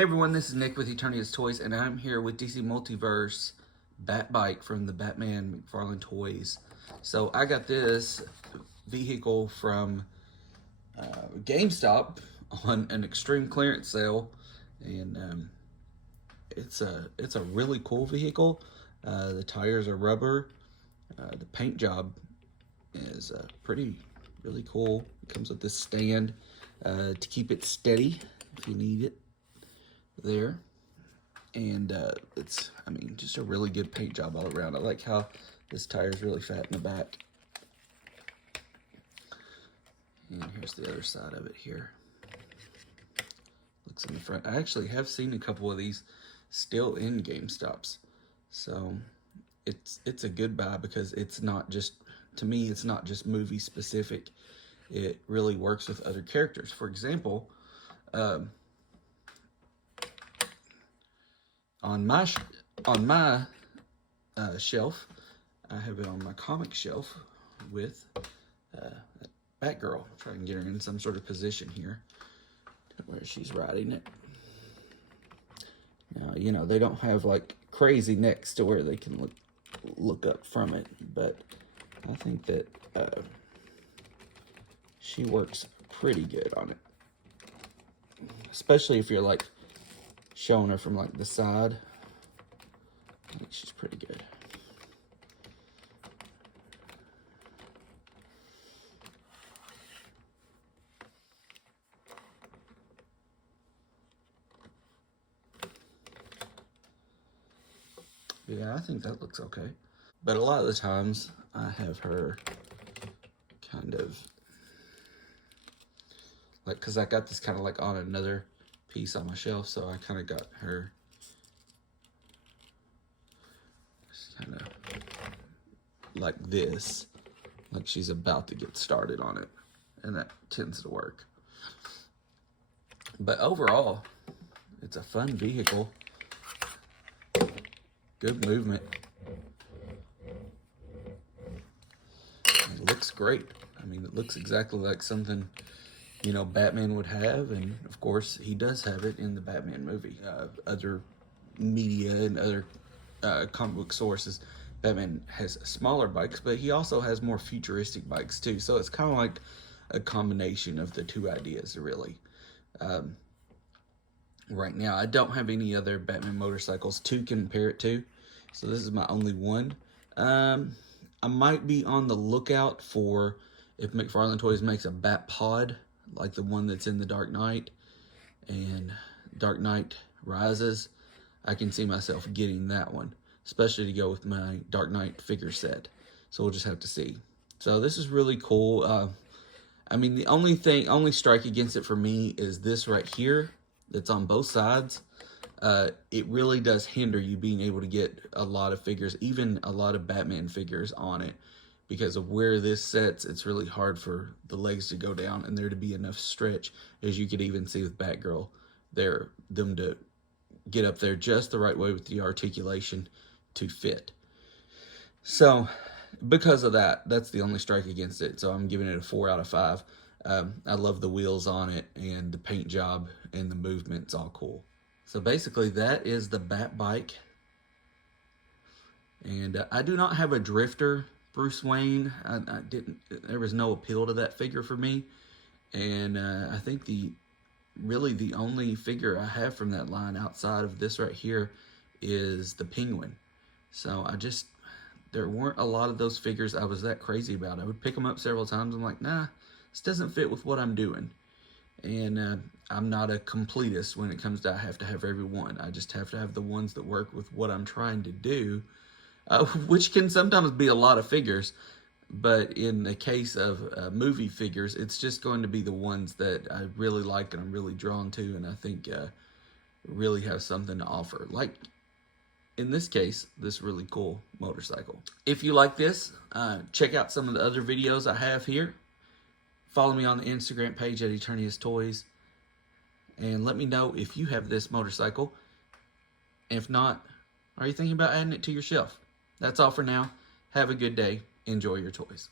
Hey everyone, this is Nick with Eternia's Toys, and I'm here with DC Multiverse Bat Bike from the Batman McFarlane Toys. So I got this vehicle from GameStop on an extreme clearance sale, and it's a really cool vehicle. The tires are rubber. The paint job is really cool. It comes with this stand to keep it steady if you need it there. And it's, just a really good paint job all around. I like how this tire is really fat in the back. And here's the other side of it here. Looks in the front. I actually have seen a couple of these still in GameStops. So it's a good buy because it's not just, to me, it's not just movie specific. It really works with other characters. For example, on my shelf, I have it on my comic shelf with Batgirl. Try and get her in some sort of position here where she's riding it. Now, you know, they don't have like crazy necks to where they can look up from it, but I think that she works pretty good on it, especially if you're like showing her from like the side. I think she's pretty good. Yeah, I think that looks okay. But a lot of the times I have her kind of like, because I got this kind of like on another piece on my shelf, so I kind of got her kind of like this, like she's about to get started on it, and that tends to work. But overall, it's a fun vehicle, good movement, it looks great. I mean, it looks exactly like something, you know, Batman would have, and of course he does have it in the Batman movie. Other media and other comic book sources, Batman has smaller bikes, but he also has more futuristic bikes too, so it's kind of like a combination of the two ideas, really. Right now I don't have any other Batman motorcycles to compare it to, so this is my only one. I might be on the lookout for if McFarlane Toys makes a Bat Pod like the one that's in the Dark Knight and Dark Knight Rises. I can see myself getting that one, especially to go with my Dark Knight figure set. So we'll just have to see. So this is really cool. I mean, the only strike against it for me is this right here that's on both sides. It really does hinder you being able to get a lot of figures, even a lot of Batman figures on it. Because of where this sets, it's really hard for the legs to go down and there to be enough stretch, as you could even see with Batgirl, them to get up there just the right way with the articulation to fit. So because of that, that's the only strike against it. So I'm giving it a 4 out of 5. I love the wheels on it, and the paint job and the movement's all cool. So basically that is the Bat Bike. And I do not have a drifter Bruce Wayne. There was no appeal to that figure for me. And I think really the only figure I have from that line outside of this right here is the Penguin. So there weren't a lot of those figures I was that crazy about. I would pick them up several times. I'm like, nah, this doesn't fit with what I'm doing. And I'm not a completist when it comes to I have to have every one. I just have to have the ones that work with what I'm trying to do, which can sometimes be a lot of figures. But in the case of movie figures, it's just going to be the ones that I really like and I'm really drawn to, and I think really have something to offer. Like, in this case, this really cool motorcycle. If you like this, check out some of the other videos I have here. Follow me on the Instagram page at Eternia's Toys. And let me know if you have this motorcycle. If not, are you thinking about adding it to your shelf? That's all for now. Have a good day. Enjoy your toys.